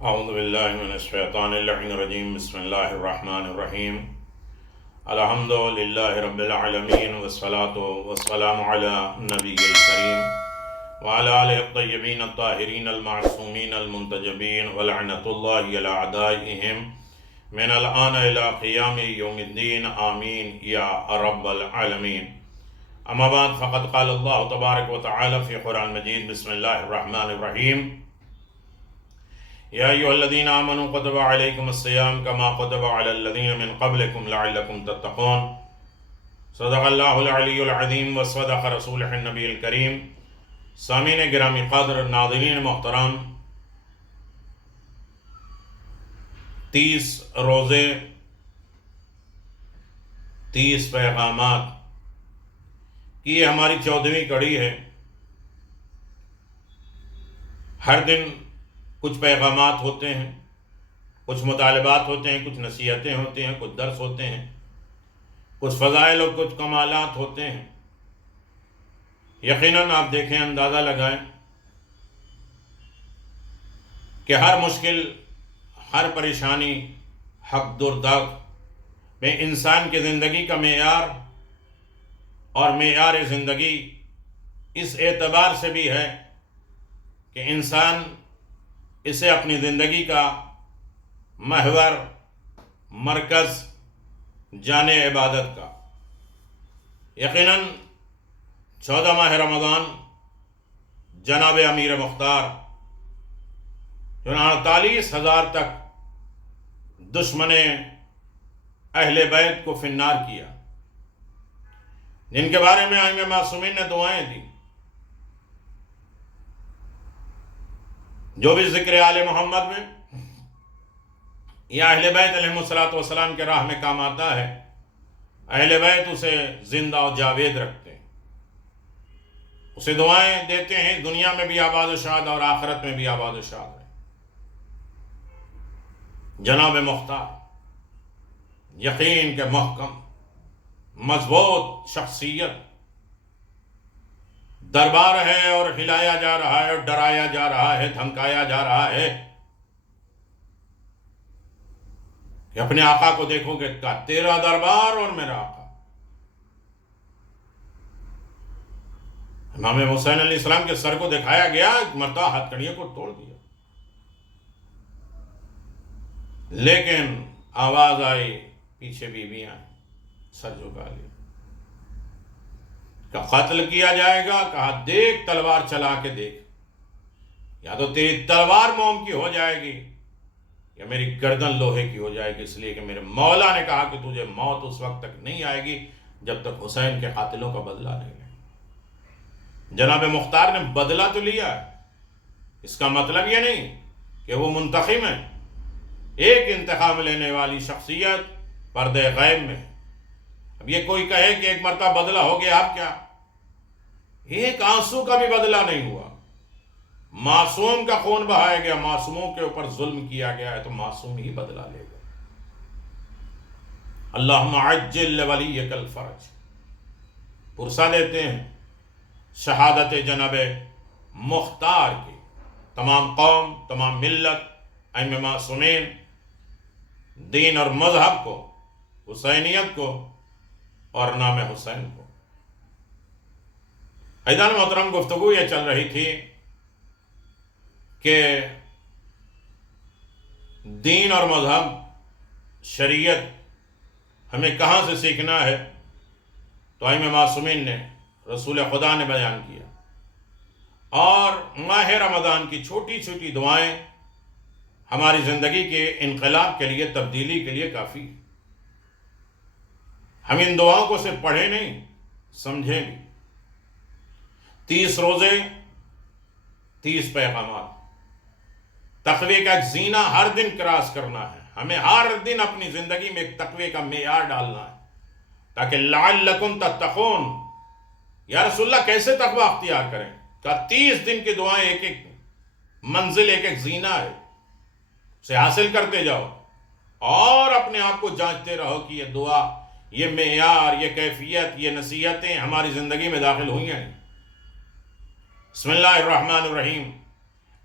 اعوذ باللہ من الشیطان اللعین الرجیم بسم اللہ الرحمن الرحیم الحمد للہ رب العالمین والصلاة والسلام علی النبی الکریم وعلی آلہ الطیبین الطاہرین المعصومین المنتجبین ولعنۃ اللہ علی اعدائہم من الآن الى قیام یوم الدین آمین یا رب العالمین. اما بعد فقد قال اللہ تبارک و تعالی فی قرآن مجید بسم اللہ الرحمن الرحیم یا ایھا الذین آمنوا کتب علیکم الصیام کما کتب علی الذین من قبلکم لعلکم تتقون. صدق اللہ العلی العظیم وصدق رسولہ النبی الکریم. سامعین گرامی قدر، ناظرین محترم، 30 روزے، 30 پیغامات کی یہ ہماری 14ویں کڑی ہے. ہر دن کچھ پیغامات ہوتے ہیں، کچھ مطالبات ہوتے ہیں، کچھ نصیحتیں ہوتے ہیں، کچھ درس ہوتے ہیں، کچھ فضائل اور کچھ کمالات ہوتے ہیں. یقیناً آپ دیکھیں، اندازہ لگائیں کہ ہر مشکل، ہر پریشانی، حق دردگ میں انسان کی زندگی کا معیار اور معیار زندگی اس اعتبار سے بھی ہے کہ انسان اسے اپنی زندگی کا محور، مرکز جانے عبادت کا. یقیناً 14 ماہ رمضان جناب امیر مختار جو 48,000 تک دشمن اہل بیت کو فنار کیا، جن کے بارے میں ائمہ معصومین نے دعائیں دی. جو بھی ذکر آل محمد میں یا اہل بیت علیہ السلام کے راہ میں کام آتا ہے، اہل بیت اسے زندہ و جاوید رکھتے ہیں، اسے دعائیں دیتے ہیں، دنیا میں بھی آباد و شاد اور آخرت میں بھی آباد و شاد ہے. جناب مختار یقین کے محکم مضبوط شخصیت، دربار ہے اور ہلایا جا رہا ہے اور ڈرایا جا رہا ہے، دھمکایا جا رہا ہے کہ اپنے آقا کو دیکھو کہ تیرا دربار اور میرا آقا. امام حسین علیہ السلام کے سر کو دکھایا گیا، ایک مرتبہ ہتھ کڑیوں کو توڑ دیا، لیکن آواز آئی، پیچھے بیویاں سر جھکا لیا، کہ قتل کیا جائے گا. کہا دیکھ تلوار چلا کے دیکھ، یا تو تیری تلوار موم کی ہو جائے گی یا میری گردن لوہے کی ہو جائے گی، اس لیے کہ میرے مولا نے کہا کہ تجھے موت اس وقت تک نہیں آئے گی جب تک حسین کے قاتلوں کا بدلہ نہیں لے. جناب مختار نے بدلہ تو لیا ہے، اس کا مطلب یہ نہیں کہ وہ منتقم ہے. ایک انتقام لینے والی شخصیت پردے غیب میں. اب یہ کوئی کہے کہ ایک مرتبہ بدلہ ہو گیا، اب کیا؟ ایک آنسو کا بھی بدلہ نہیں ہوا. معصوم کا خون بہایا گیا، معصوموں کے اوپر ظلم کیا گیا ہے تو معصوم ہی بدلہ لے گا. اللہم عجل لولیک الفرج. پرسہ دیتے ہیں شہادت جناب مختار کی تمام قوم، تمام ملت، ائمہ معصومین، دین اور مذہب کو، حسینیت کو اور نام حسین کو. عزیزان محترم، گفتگو یہ چل رہی تھی کہ دین اور مذہب، شریعت ہمیں کہاں سے سیکھنا ہے. تو ائمہ معصومین نے، رسول خدا نے بیان کیا، اور ماہ رمضان کی چھوٹی چھوٹی دعائیں ہماری زندگی کے انقلاب کے لیے، تبدیلی کے لیے کافی. ہم ان دعاؤں کو صرف پڑھیں نہیں، سمجھیں بھی. 30 روزے، 30 پیغامات. تقوی کا ایک زینہ ہر دن کراس کرنا ہے. ہمیں ہر دن اپنی زندگی میں ایک تقوی کا معیار ڈالنا ہے، تاکہ لعلکم تتقون. یا رسول اللہ کیسے تقوی اختیار کریں؟ کہ 30 دن کی دعائیں ایک ایک منزل، ایک ایک زینہ ہے، اسے حاصل کرتے جاؤ اور اپنے آپ کو جانچتے رہو کہ یہ دعا، یہ معیار، یہ کیفیت، یہ نصیحتیں ہماری زندگی میں داخل ہوئی ہیں. بسم اللہ الرحمن الرحیم.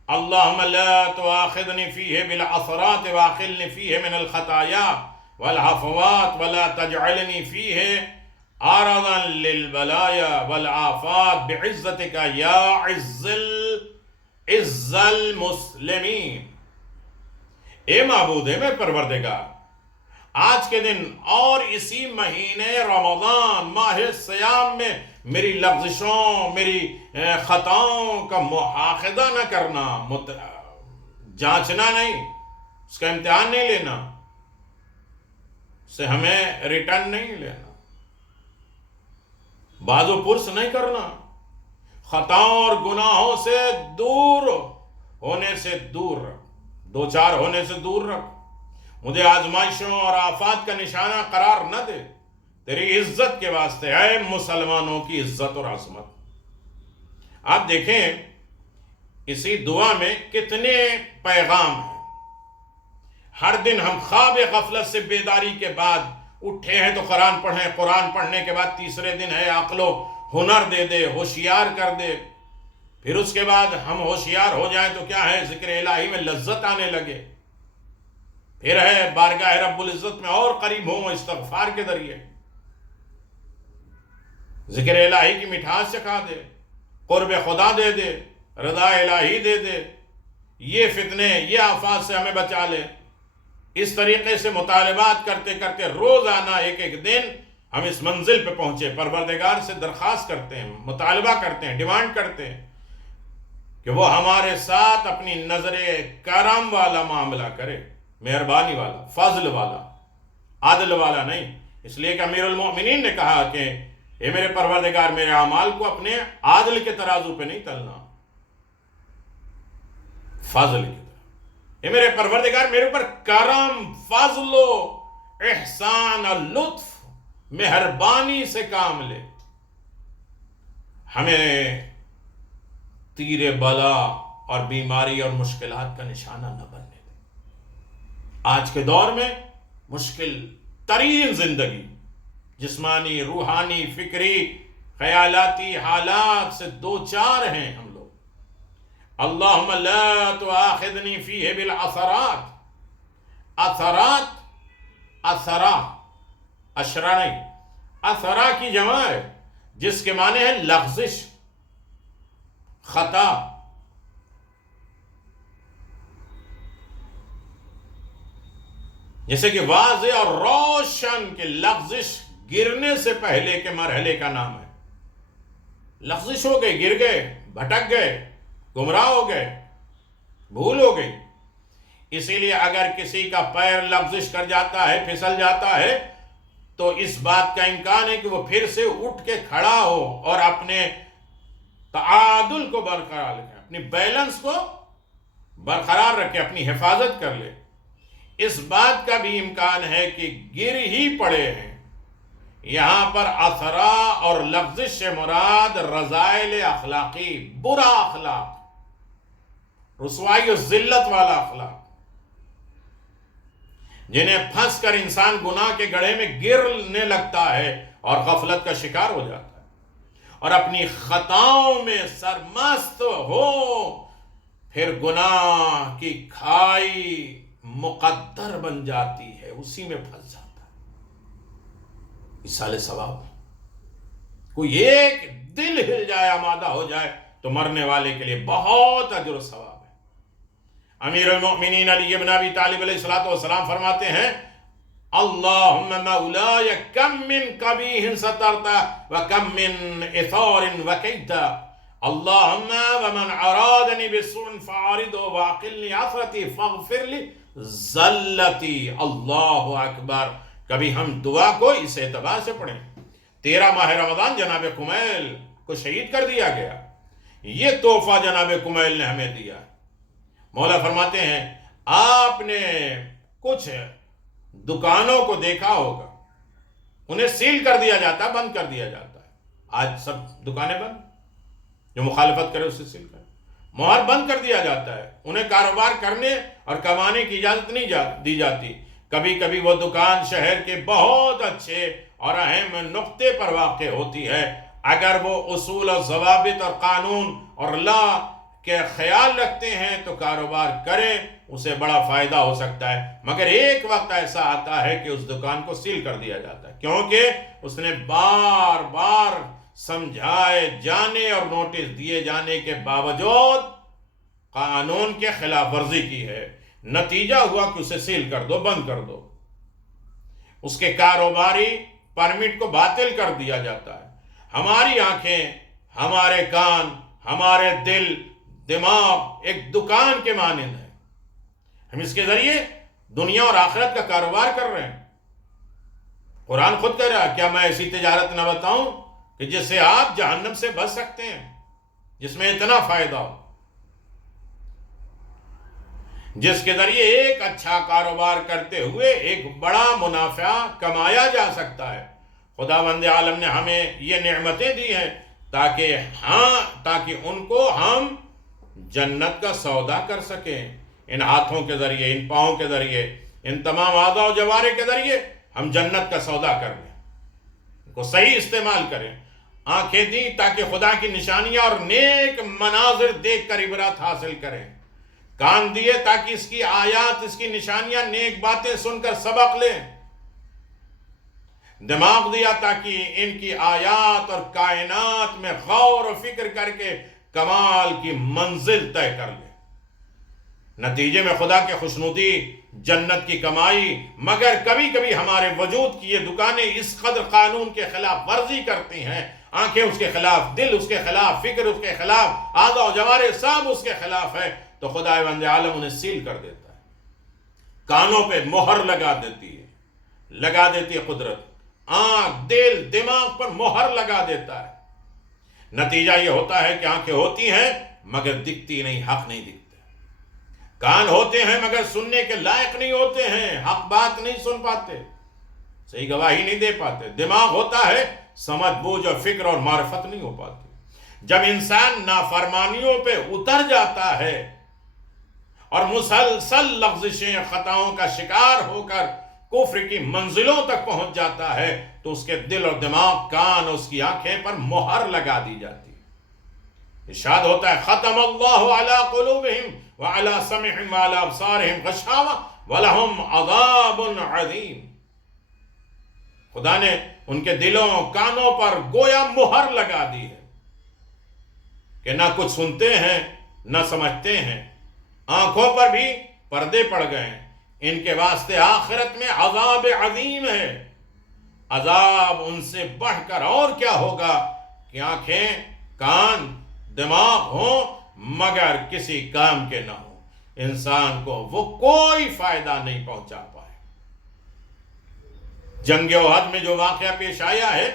اللہم لا تؤاخذنی فیہ بالعثرات واخلنی فیہ من الخطایا والعفوات ولا تجعلنی فیہ عارضا للبلایا والآفات بعزتک یا عز المسلمین۔ اے معبود، اے میرے پروردگار، آج کے دن اور اسی مہینے رمضان ماہ سیام میں میری لغزشوں، میری خطاؤں کا مؤاخذہ نہ کرنا، جانچنا نہیں، اس کا امتحان نہیں لینا، اس سے ہمیں ریٹرن نہیں لینا، باز و پرس نہیں کرنا، خطاؤں اور گناہوں سے دور ہونے سے دور رکھ، دو چار ہونے سے دور رکھ، مجھے آزمائشوں اور آفات کا نشانہ قرار نہ دے، تیری عزت کے واسطے، اے مسلمانوں کی عزت اور عظمت۔ آپ دیکھیں اسی دعا میں کتنے پیغام ہیں۔ ہر دن ہم خواب غفلت سے بیداری کے بعد اٹھے ہیں تو قرآن پڑھیں، قرآن پڑھنے کے بعد تیسرے دن ہے عقل و ہنر دے دے، ہوشیار کر دے، پھر اس کے بعد ہم ہوشیار ہو جائیں تو کیا ہے، ذکر الہی میں لذت آنے لگے، پھر ہے بارگاہ رب العزت میں اور قریب ہوں استغفار کے ذریعے، ذکر الہی کی مٹھاس چکھا دے، قرب خدا دے دے، رضا الہی دے دے، یہ فتنے، یہ آفات سے ہمیں بچا لے۔ اس طریقے سے مطالبات کرتے کرتے روزانہ ایک ایک دن ہم اس منزل پہ پہنچے، پروردگار سے درخواست کرتے ہیں، مطالبہ کرتے ہیں، ڈیمانڈ کرتے ہیں کہ وہ ہمارے ساتھ اپنی نظر کرم والا معاملہ کرے، مہربانی والا، فضل والا، عدل والا نہیں۔ اس لیے کہ امیر المؤمنین نے کہا کہ اے میرے پروردگار، میرے اعمال کو اپنے عادل کے ترازو پہ نہیں تلنا، فضل کی طرح۔ اے میرے پروردگار، میرے اوپر کرم، فضل و احسان اور لطف، مہربانی سے کام لے، ہمیں تیر بلا اور بیماری اور مشکلات کا نشانہ نہ بننے دے۔ آج کے دور میں مشکل ترین زندگی، جسمانی، روحانی، فکری، خیالاتی حالات سے دو چار ہیں ہم لوگ۔ اللہم لا تؤاخذنی فیہ بالعثرات، اثرات، اثرا، اشرا نہیں، اثرا کی جمع ہے جس کے معنی ہے لغزش، خطا۔ جیسے کہ واضح اور روشن کہ لغزش گرنے سے پہلے کے مرحلے کا نام ہے۔ لغزش ہو گئی، گر گئے، بھٹک گئے، گمراہ ہو گئے، بھول ہو گئی۔ اسی لیے اگر کسی کا پیر لغزش کر جاتا ہے، پھسل جاتا ہے، تو اس بات کا امکان ہے کہ وہ پھر سے اٹھ کے کھڑا ہو اور اپنے تعادل کو برقرار رکھے، اپنی بیلنس کو برقرار رکھے، اپنی حفاظت کر لے۔ اس بات کا بھی امکان ہے کہ گر ہی پڑے ہیں۔ یہاں پر اثرا اور لغزش سے مراد رذائل اخلاقی، برا اخلاق، رسوائی و ذلت والا اخلاق، جنہیں پھنس کر انسان گناہ کے گڑھے میں گرنے لگتا ہے اور غفلت کا شکار ہو جاتا ہے، اور اپنی خطاؤں میں سرمست ہو، پھر گناہ کی کھائی مقدر بن جاتی ہے، اسی میں پھنس جاتا ہے۔ مثال ثواب، کوئی ایک دل ہل جائے، آمادہ ہو جائے، تو مرنے والے کے لیے بہت اجر و ثواب ہے۔ امیر المؤمنین علی بن ابی طالب علیہ السلام فرماتے ہیں، اللہم مولاي کم من قبیح سترت وکم من اثار وکیت، اللہم ومن ارادنی بسوء فعارضه واقلنی عثرتی فاغفر لی زلتی۔ اللہ اکبر۔ کبھی ہم دعا کو اس اعتبار سے پڑھیں، 13 ماہ رمضان جناب کمیل کو شہید کر دیا گیا، یہ تحفہ جناب کمیل نے ہمیں دیا۔ مولا فرماتے ہیں، آپ نے کچھ دکانوں کو دیکھا ہوگا، انہیں سیل کر دیا جاتا ہے، بند کر دیا جاتا ہے۔ آج سب دکانیں بند، جو مخالفت کرے اسے سیل کرے، مہر بند کر دیا جاتا ہے، انہیں کاروبار کرنے اور کمانے کی اجازت نہیں دی جاتی۔ کبھی کبھی وہ دکان شہر کے بہت اچھے اور اہم نقطے پر واقع ہوتی ہے، اگر وہ اصول اور ضوابط اور قانون اور لا کے خیال رکھتے ہیں تو کاروبار کریں، اسے بڑا فائدہ ہو سکتا ہے، مگر ایک وقت ایسا آتا ہے کہ اس دکان کو سیل کر دیا جاتا ہے، کیونکہ اس نے بار بار سمجھائے جانے اور نوٹس دیے جانے کے باوجود قانون کے خلاف ورزی کی ہے۔ نتیجہ ہوا کہ اسے سیل کر دو، بند کر دو، اس کے کاروباری پرمٹ کو باطل کر دیا جاتا ہے۔ ہماری آنکھیں، ہمارے کان، ہمارے دل، دماغ ایک دکان کے مانند ہے، ہم اس کے ذریعے دنیا اور آخرت کا کاروبار کر رہے ہیں۔ قرآن خود کہہ رہا ہے، کیا میں ایسی تجارت نہ بتاؤں کہ جس سے آپ جہنم سے بچ سکتے ہیں، جس میں اتنا فائدہ ہو، جس کے ذریعے ایک اچھا کاروبار کرتے ہوئے ایک بڑا منافع کمایا جا سکتا ہے۔ خداوند عالم نے ہمیں یہ نعمتیں دی ہیں تاکہ ان کو ہم جنت کا سودا کر سکیں، ان ہاتھوں کے ذریعے، ان پاؤں کے ذریعے، ان تمام اعضاء و جوارح کے ذریعے ہم جنت کا سودا کر لیں، ان کو صحیح استعمال کریں۔ آنکھیں دیں تاکہ خدا کی نشانیاں اور نیک مناظر دیکھ کر عبرت حاصل کریں، کان دیے تاکہ اس کی آیات، اس کی نشانیاں، نیک باتیں سن کر سبق لیں، دماغ دیا تاکہ ان کی آیات اور کائنات میں غور و فکر کر کے کمال کی منزل طے کر لیں۔ نتیجے میں خدا کے خوشنودی، جنت کی کمائی، مگر کبھی کبھی ہمارے وجود کی یہ دکانیں اس قدر قانون کے خلاف ورزی کرتی ہیں، آنکھیں اس کے خلاف، دل اس کے خلاف، فکر اس کے خلاف، اعضاء و جوارح سب اس کے خلاف ہے، تو خداوند عالم انہیں سیل کر دیتا ہے، کانوں پہ مہر لگا دیتی ہے قدرت، آنکھ، دل، دماغ پر مہر لگا دیتا ہے۔ نتیجہ یہ ہوتا ہے کہ آنکھیں ہوتی ہیں مگر دکھتی نہیں، حق نہیں دکھتا، کان ہوتے ہیں مگر سننے کے لائق نہیں ہوتے ہیں، حق بات نہیں سن پاتے، صحیح گواہی نہیں دے پاتے، دماغ ہوتا ہے، سمجھ بوجھ اور فکر اور معرفت نہیں ہو پاتی۔ جب انسان نافرمانیوں پہ اتر جاتا ہے اور مسلسل لغزشیں، خطاؤں کا شکار ہو کر کفر کی منزلوں تک پہنچ جاتا ہے، تو اس کے دل اور دماغ، کان، اس کی آنکھیں پر مہر لگا دی جاتی ہے۔ ارشاد ہوتا ہے، ختم اللہ علی قلوبہم وعلی سمعہم وعلی ابصارہم غشاوہ ولہم عذاب عظیم۔ خدا نے ان کے دلوں، کانوں پر گویا مہر لگا دی ہے کہ نہ کچھ سنتے ہیں نہ سمجھتے ہیں، آنکھوں پر بھی پردے پڑ گئے ہیں، ان کے واسطے آخرت میں عذاب عظیم ہے۔ عذاب ان سے بڑھ کر اور کیا ہوگا کہ آنکھیں، کان، دماغ ہوں مگر کسی کام کے نہ ہوں، انسان کو وہ کوئی فائدہ نہیں پہنچا پائے۔ جنگ احد میں جو واقعہ پیش آیا ہے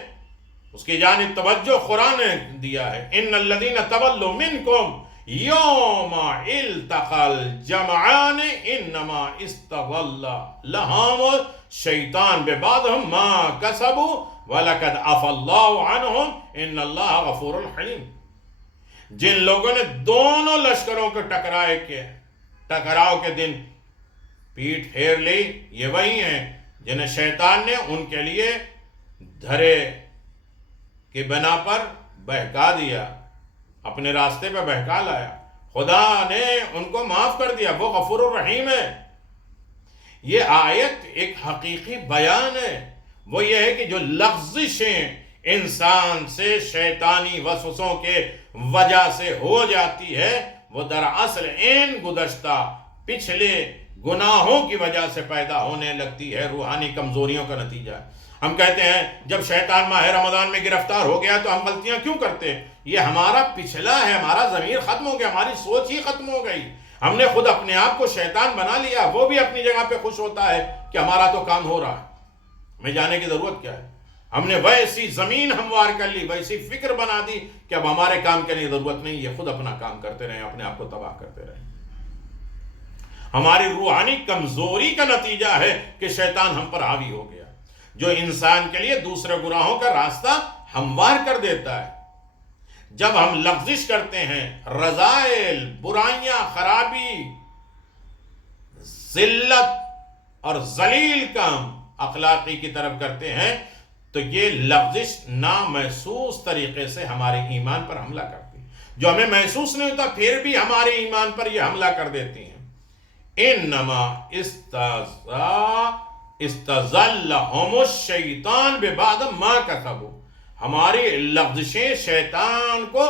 اس کی جانب توجہ قرآن نے دیا ہے، ان الذین تولوا منکم یوم التقى الجمعان انما استغل لهم الشیطان ببعضهم ما کسبوا ولقد عفا اللہ عنہم ان اللہ غفور حلیم۔ جن لوگوں نے دونوں لشکروں کو ٹکراؤ کے دن پیٹ پھیر لی، یہ وہی ہیں جنہیں شیطان نے ان کے لیے دھرے کی بنا پر بہکا دیا، اپنے راستے پہ بہکا لایا، خدا نے ان کو معاف کر دیا، وہ غفور الرحیم ہے۔ یہ آیت ایک حقیقی بیان ہے، وہ یہ ہے کہ جو لغزشیں انسان سے شیطانی وسوسوں کے وجہ سے ہو جاتی ہے، وہ دراصل ان گزشتہ پچھلے گناہوں کی وجہ سے پیدا ہونے لگتی ہے، روحانی کمزوریوں کا نتیجہ ہے۔ ہم کہتے ہیں جب شیطان ماہ رمضان میں گرفتار ہو گیا تو ہم غلطیاں کیوں کرتے ہیں؟ یہ ہمارا پچھلا ہے، ہمارا ضمیر ختم ہو گیا، ہماری سوچ ہی ختم ہو گئی، ہم نے خود اپنے آپ کو شیطان بنا لیا۔ وہ بھی اپنی جگہ پہ خوش ہوتا ہے کہ ہمارا تو کام ہو رہا ہے، ہمیں جانے کی ضرورت کیا ہے؟ ہم نے ویسی زمین ہموار کر لی، ویسی فکر بنا دی کہ اب ہمارے کام کرنے کی ضرورت نہیں، یہ خود اپنا کام کرتے رہیں، اپنے آپ کو تباہ کرتے رہیں۔ ہماری روحانی کمزوری کا نتیجہ ہے کہ شیطان ہم پر حاوی ہو گیا، جو انسان کے لیے دوسرے گناہوں کا راستہ ہموار کر دیتا ہے۔ جب ہم لغزش کرتے ہیں، رذائل، برائیاں، خرابی، ذلت اور ذلیل کام اخلاقی کی طرف کرتے ہیں، تو یہ لغزش نامحسوس طریقے سے ہمارے ایمان پر حملہ کرتی ہے۔ جو ہمیں محسوس نہیں ہوتا پھر بھی ہمارے ایمان پر یہ حملہ کر دیتی ہیں. انما استزلهم الشیطان ببعض ما کسبوا، ہماری لغزشیں شیطان کو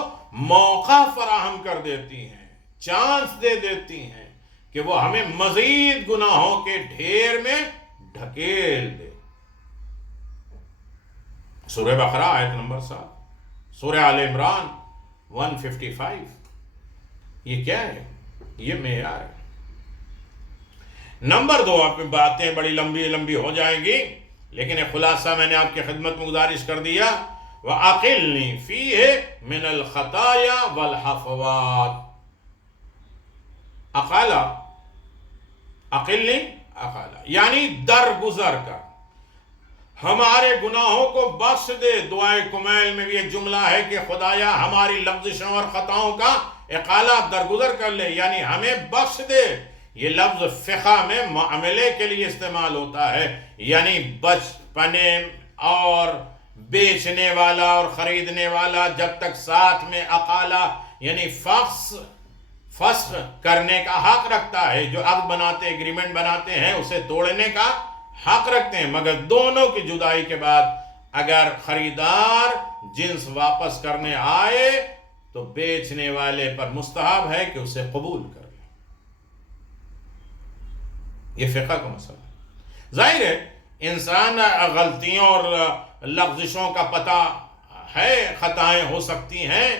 موقع فراہم کر دیتی ہیں، چانس دے دیتی ہیں کہ وہ ہمیں مزید گناہوں کے ڈھیر میں ڈھکیل دے. سورہ بقرہ آیت نمبر 7، سورہ آل عمران 155. یہ کیا ہے؟ یہ معیار ہے. نمبر 2، آپ میں باتیں بڑی لمبی لمبی ہو جائیں گی، لیکن ایک خلاصہ میں نے آپ کی خدمت میں گزارش کر دیا. وَأَقِلْنِي فِيهِ مِنَ الْخَطَايَا وَالْحَفَوَاتِ. اقالا، اقلنی اقالا یعنی درگزر کر ہمارے گناہوں کو بخش دے. دعائے کمیل میں بھی ایک جملہ ہے کہ خدایا ہماری لغزشوں اور خطاؤں کا اقالہ درگزر کر لے، یعنی ہمیں بخش دے. یہ لفظ فقہ میں معاملے کے لیے استعمال ہوتا ہے، یعنی بچپنے اور بیچنے والا اور خریدنے والا جب تک ساتھ میں اقالہ یعنی فسخ کرنے کا حق رکھتا ہے. جو عقد بناتے ایگریمنٹ بناتے ہیں اسے توڑنے کا حق رکھتے ہیں، مگر دونوں کی جدائی کے بعد اگر خریدار جنس واپس کرنے آئے تو بیچنے والے پر مستحب ہے کہ اسے قبول کر لے. یہ فقہ کا مسئلہ ہے. ظاہر ہے انسان غلطیوں اور لغزشوں کا پتہ ہے، خطائیں ہو سکتی ہیں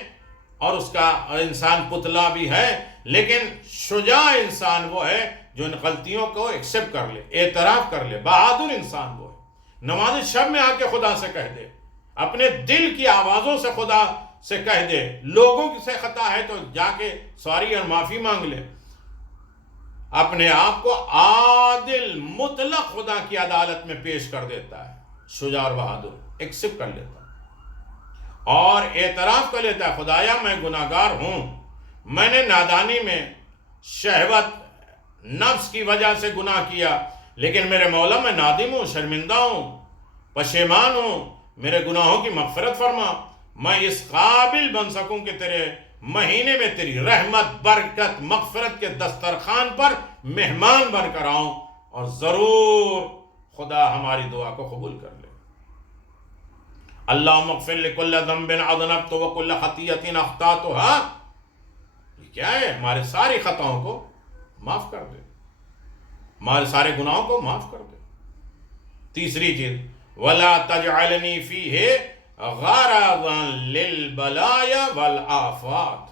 اور اس کا انسان پتلا بھی ہے، لیکن شجاع انسان وہ ہے جو ان غلطیوں کو ایکسپٹ کر لے، اعتراف کر لے. بہادر انسان وہ ہے نماز شب میں آ کے خدا سے کہہ دے، اپنے دل کی آوازوں سے خدا سے کہہ دے. لوگوں سے خطا ہے تو جا کے سوری اور معافی مانگ لے. اپنے آپ کو عادل مطلق خدا کی عدالت میں پیش کر دیتا ہے. شجاع اور بہادر ایکسپٹ کر لیتا ہے اور اعتراف کر لیتا ہے، خدایا میں گناہگار ہوں، میں نے نادانی میں شہوت نفس کی وجہ سے گناہ کیا، لیکن میرے مولا میں نادم ہوں، شرمندہ ہوں، پشیمان ہوں، میرے گناہوں کی مغفرت فرما. میں اس قابل بن سکوں کہ تیرے مہینے میں تیری رحمت، برکت، مغفرت کے دسترخوان پر مہمان بن کر آؤں، اور ضرور خدا ہماری دعا کو قبول کر لے. اللہم اغفر لکل ذنب اذنبت وکل خطیۃ اخطأتها. یہ کیا ہے؟ ہمارے ساری خطاؤں کو معاف کر دے، ہمارے سارے گناہوں کو معاف کر دے. تیسری چیز، وَلَا تَجْعَلْنِي فِيهِ غَرَضًا لِلْبَلَايَا وَالْآفَاتِ.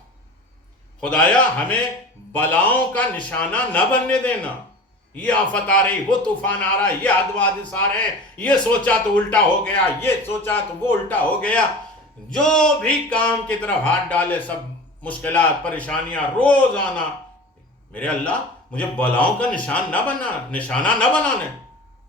خدایا ہمیں بلاؤں کا نشانہ نہ بننے دینا. یہ آفت آ رہی، وہ طوفان آ رہا، یہ حوادث آ رہے، یہ سوچا تو الٹا ہو گیا، یہ سوچا تو وہ الٹا ہو گیا. جو بھی کام کی طرف ہاتھ ڈالے سب مشکلات، پریشانیاں روزانہ. میرے اللہ مجھے بلاؤں کا نشانہ نہ بنانے.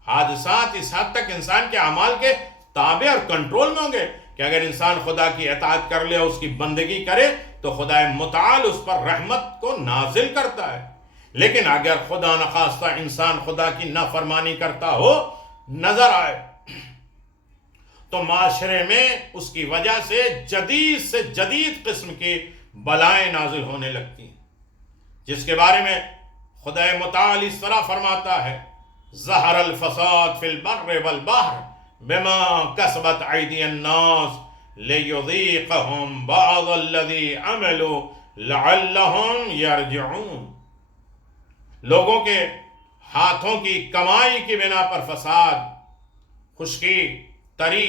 حادثات اس حد تک انسان کے اعمال کے تابع اور کنٹرول میں ہوں گے کہ اگر انسان خدا کی اطاعت کر لے، اس کی بندگی کرے تو خدا متعال اس پر رحمت کو نازل کرتا ہے. لیکن اگر خدا نخواستہ انسان خدا کی نافرمانی کرتا ہو نظر آئے تو معاشرے میں اس کی وجہ سے جدید قسم کی بلائیں نازل ہونے لگتی ہیں، جس کے بارے میں خدا متعال اس طرح فرماتا ہے، ظہر الفساد فی البر والبحر بما کسبت ایدی الناس لیذیقہم بعض الذی عملوا لعلہم یرجعون. لوگوں کے ہاتھوں کی کمائی کی بنا پر فساد، خشکی، تری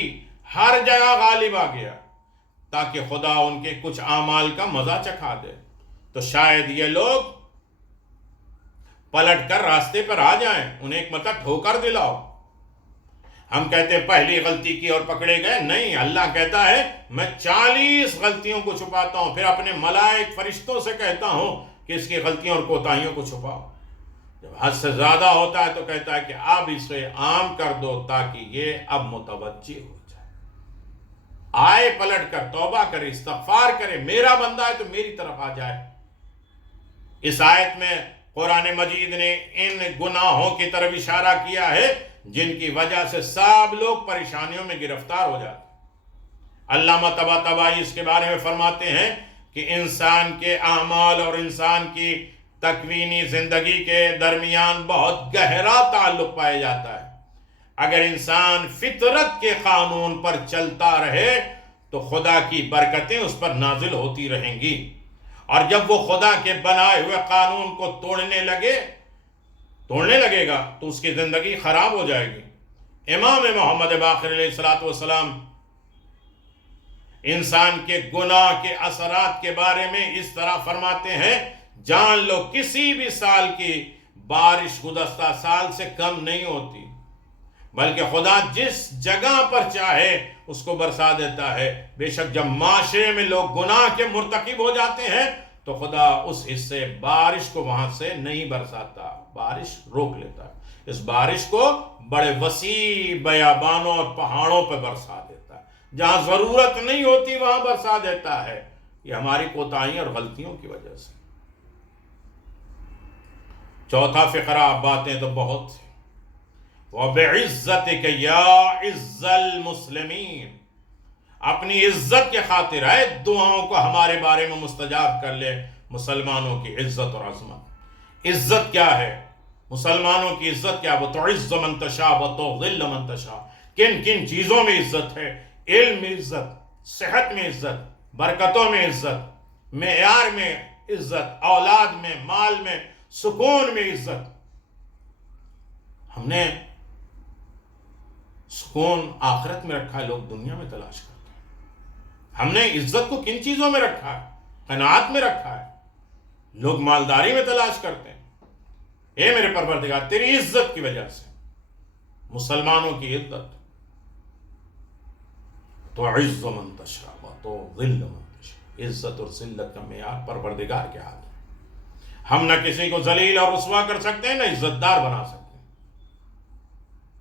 ہر جگہ غالب آ گیا تاکہ خدا ان کے کچھ اعمال کا مزہ چکھا دے. تو شاید یہ لوگ پلٹ کر راستے پر آ جائیں، انہیں ایک مرتبہ ٹھوکر دلاؤ. ہم کہتے ہیں پہلی غلطی کی اور پکڑے گئے، نہیں، اللہ کہتا ہے میں 40 غلطیوں کو چھپاتا ہوں، پھر اپنے ملائک فرشتوں سے کہتا ہوں کہ اس کی غلطیوں اور کوتاہیوں کو چھپاؤ. جب حد سے زیادہ ہوتا ہے تو کہتا ہے کہ اب اسے عام کر دو تاکہ یہ اب متوجہ ہو جائے، آئے پلٹ کر توبہ کرے، استغفار کرے، میرا بندہ ہے تو میری طرف آ جائے. اس آیت میں قرآن مجید نے ان گناہوں کی طرف اشارہ کیا ہے جن کی وجہ سے سب لوگ پریشانیوں میں گرفتار ہو جاتے. علامہ طباطبائی اس کے بارے میں فرماتے ہیں کہ انسان کے اعمال اور انسان کی تکوینی زندگی کے درمیان بہت گہرا تعلق پایا جاتا ہے۔ اگر انسان فطرت کے قانون پر چلتا رہے تو خدا کی برکتیں اس پر نازل ہوتی رہیں گی، اور جب وہ خدا کے بنائے ہوئے قانون کو توڑنے لگے گا تو اس کی زندگی خراب ہو جائے گی۔ امام محمد باقر علیہ السلام انسان کے گناہ کے اثرات کے بارے میں اس طرح فرماتے ہیں، جان لو کسی بھی سال کی بارش گزشتہ سال سے کم نہیں ہوتی، بلکہ خدا جس جگہ پر چاہے اس کو برسا دیتا ہے۔ بے شک جب معاشرے میں لوگ گناہ کے مرتکب ہو جاتے ہیں تو خدا اس حصے بارش کو وہاں سے نہیں برساتا، بارش روک لیتا ہے۔ اس بارش کو بڑے وسیع بیابانوں اور پہاڑوں پہ برسا دیتا ہے، جہاں ضرورت نہیں ہوتی وہاں برسا دیتا ہے۔ یہ ہماری کوتاہیوں اور غلطیوں کی وجہ سے۔ چوتھا فقرہ، باتیں تو بہت ہیں۔ وَبِعِزَّتِكَ يَا عِزَّ الْمُسْلِمِينَ، اپنی عزت کے خاطر ہے دعاؤں کو ہمارے بارے میں مستجاب کر لے۔ مسلمانوں کی عزت اور عظمت، عزت کیا ہے؟ مسلمانوں کی عزت کیا؟ وَتُعِزُّ مَن تَشَاءُ وَتُذِلُّ مَن تَشَاءُ، کن کن چیزوں میں عزت ہے؟ علم میں عزت، صحت میں عزت، برکتوں میں عزت، معیار میں عزت، اولاد میں، مال میں، سکون میں عزت۔ ہم نے سکون آخرت میں رکھا ہے، لوگ دنیا میں تلاش کرتے ہیں۔ ہم نے عزت کو کن چیزوں میں رکھا ہے؟ قناعت میں رکھا ہے۔ لوگ مالداری میں تلاش کرتے ہیں۔ اے میرے پروردگار، تیری عزت کی وجہ سے مسلمانوں کی عزت، تو عز من تشاء تو ذل من تشاء، عزت اور ذلت کا معیار پروردگار کے ہاتھ میں۔ ہم نہ کسی کو ذلیل اور رسوا کر سکتے ہیں، نہ عزت دار بنا سکتے ہیں۔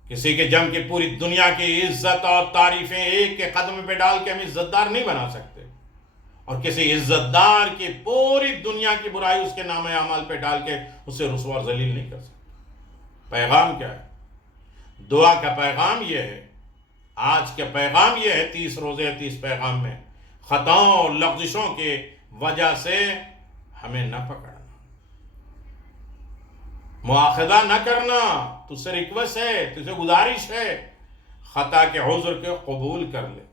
کسی کے جم کے پوری دنیا کی عزت اور تعریفیں ایک کے قدم پہ ڈال کے ہم عزت دار نہیں بنا سکتے، اور کسی عزت دار کی پوری دنیا کی برائی اس کے نام اعمال پہ ڈال کے اسے رسوا اور ذلیل نہیں کر سکتے۔ پیغام کیا ہے؟ دعا کا پیغام یہ ہے، آج کا پیغام یہ ہے 30 روزے 30 پیغام میں، خطاؤں اور لغزشوں کی وجہ سے ہمیں نہ پکڑنا، مواخذہ نہ کرنا، تجھ سے ریکویسٹ ہے، تجھ سے گزارش ہے، خطا کے عذر کے قبول کر لے،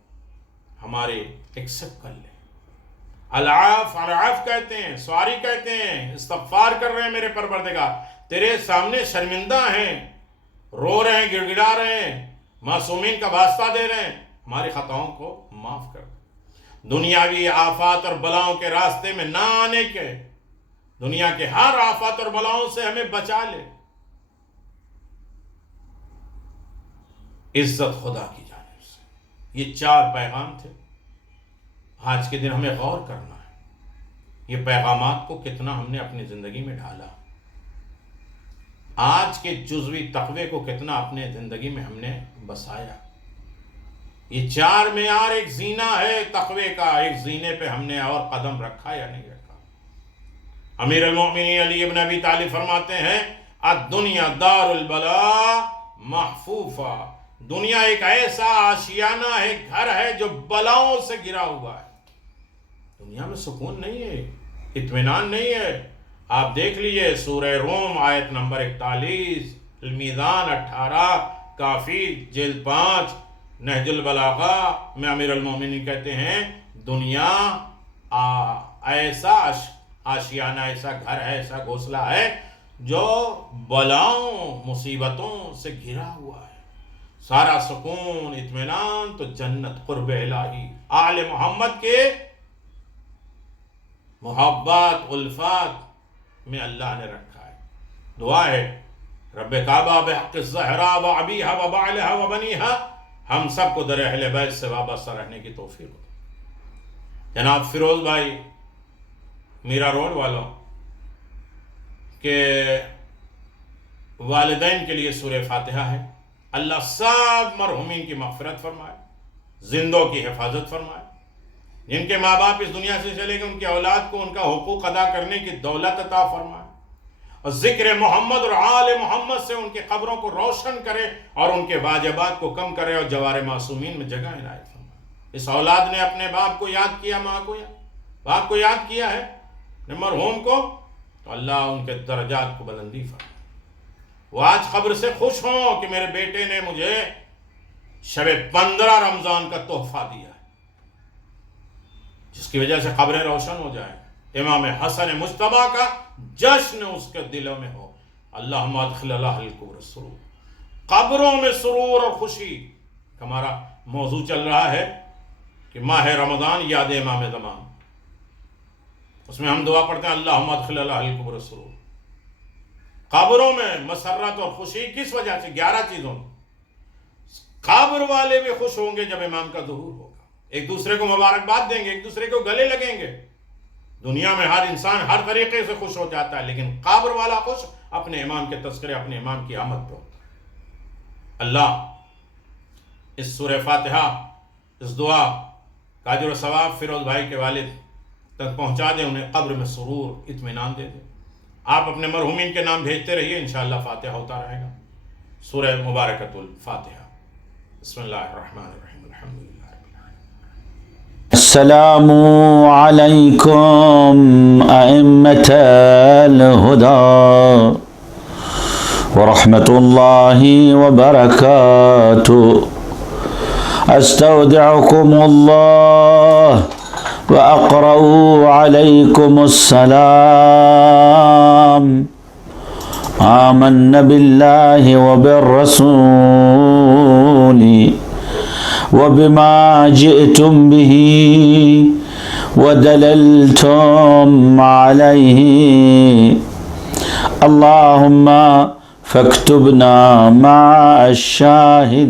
ہمارے ایکسپٹ کر لے۔ العاف کہتے ہیں، سواری کہتے ہیں، استغفار کر رہے ہیں میرے پروردگار، تیرے سامنے شرمندہ ہیں، رو رہے ہیں، گڑ گڑا رہے ہیں، معصومین کا واسطہ دے رہے ہیں، ہماری خطاؤں کو معاف کر دے۔ دنیاوی آفات اور بلاؤں کے راستے میں نہ آنے کے، دنیا کے ہر آفات اور بلاؤں سے ہمیں بچا لے۔ عزت خدا کی جانب سے۔ یہ 4 پیغام تھے۔ آج کے دن ہمیں غور کرنا ہے، یہ پیغامات کو کتنا ہم نے اپنی زندگی میں ڈالا، آج کے جزوی تقوی کو کتنا اپنے زندگی میں ہم نے بسایا۔ یہ 4 معیار ایک زینہ ہے تقوی کا، ایک زینے پہ ہم نے اور قدم رکھا یا نہیں رکھا۔ امیر المؤمنین علی ابن ابی طالب فرماتے ہیں، الدنیا دار البلاء محفوفہ، دنیا ایک ایسا آشیانہ ہے، گھر ہے جو بلاؤں سے گھرا ہوا ہے۔ دنیا میں سکون نہیں ہے، اطمینان نہیں ہے۔ آپ دیکھ لیجئے سورہ روم آیت نمبر 41، المیزان 18، کافی جلد 5، نہج البلاغہ میں امیر المومنین کہتے ہیں دنیا ایسا آشیانہ، ایسا گھر ہے، ایسا گھونسلہ ہے جو بلاؤں مصیبتوں سے گھرا ہوا ہے۔ سارا سکون اطمینان تو جنت قرب الہی، آل محمد کے محبت الفات میں اللہ نے رکھا ہے۔ دعا ہے رب کعبہ بحق الزہرا و ابیہا و بعلہا و بنیہا، ہم سب کو در اہل بیت سے وابستہ رہنے کی توفیق ہو۔ جناب فیروز بھائی میرا روڈ والوں کے والدین کے لیے سورہ فاتحہ ہے۔ اللہ سب مرحومین کی مغفرت فرمائے، زندوں کی حفاظت فرمائے، جن کے ماں باپ اس دنیا سے چلے گئے ان کے اولاد کو ان کا حقوق ادا کرنے کی دولت عطا فرمائے، اور ذکر محمد اور آل محمد سے ان کی قبروں کو روشن کرے اور ان کے واجبات کو کم کرے، اور جوار معصومین میں جگہ عنایت فرمائے۔ اس اولاد نے اپنے باپ کو یاد کیا، ماں کو یاد، باپ کو یاد کیا ہے مرحوم کو، تو اللہ ان کے درجات کو بلندی فرمائے۔ وہ آج قبر سے خوش ہوں کہ میرے بیٹے نے مجھے شب 15 رمضان کا تحفہ دیا ہے، جس کی وجہ سے قبریں روشن ہو جائیں، امام حسن مجتبی کا جشن اس کے دلوں میں ہو۔ اللہم ادخل اہل القبور السرور، قبروں میں سرور اور خوشی۔ ہمارا موضوع چل رہا ہے کہ ماہ رمضان یاد امام زمان، اس میں ہم دعا پڑھتے ہیں اللہم ادخل اہل القبور السرور۔ قبروں میں مسرت اور خوشی کس وجہ سے؟ 11 چیزوں۔ قبر والے بھی خوش ہوں گے جب امام کا ظہور ہوگا، ایک دوسرے کو مبارکباد دیں گے، ایک دوسرے کو گلے لگیں گے۔ دنیا میں ہر انسان ہر طریقے سے خوش ہو جاتا ہے، لیکن قبر والا خوش اپنے امام کے تذکرے، اپنے امام کی آمد پہ ہوتا ہے۔ اللہ اس سورہ فاتحہ، اس دعا کا اجر و ثواب فیروز بھائی کے والد تک پہنچا دے، انہیں قبر میں سرور، اطمینان دے دے۔ آپ اپنے مرحومین کے نام بھیجتے رہیے، انشاءاللہ فاتحہ ہوتا رہے گا۔ سورہ مبارکۃ الفاتحہ۔ بسم اللہ الرحمن الرحیم، الحمدللہ رب العالمین۔ السلام علیکم ائمة الہدی ورحمۃ اللہ وبرکاتہ۔ استودعکم اللہ وأقرأ عليكم السلام۔ آمنا بالله وبالرسول وبما جئتم به ودللتم عليه، اللهم فاكتبنا مع الشاهدين۔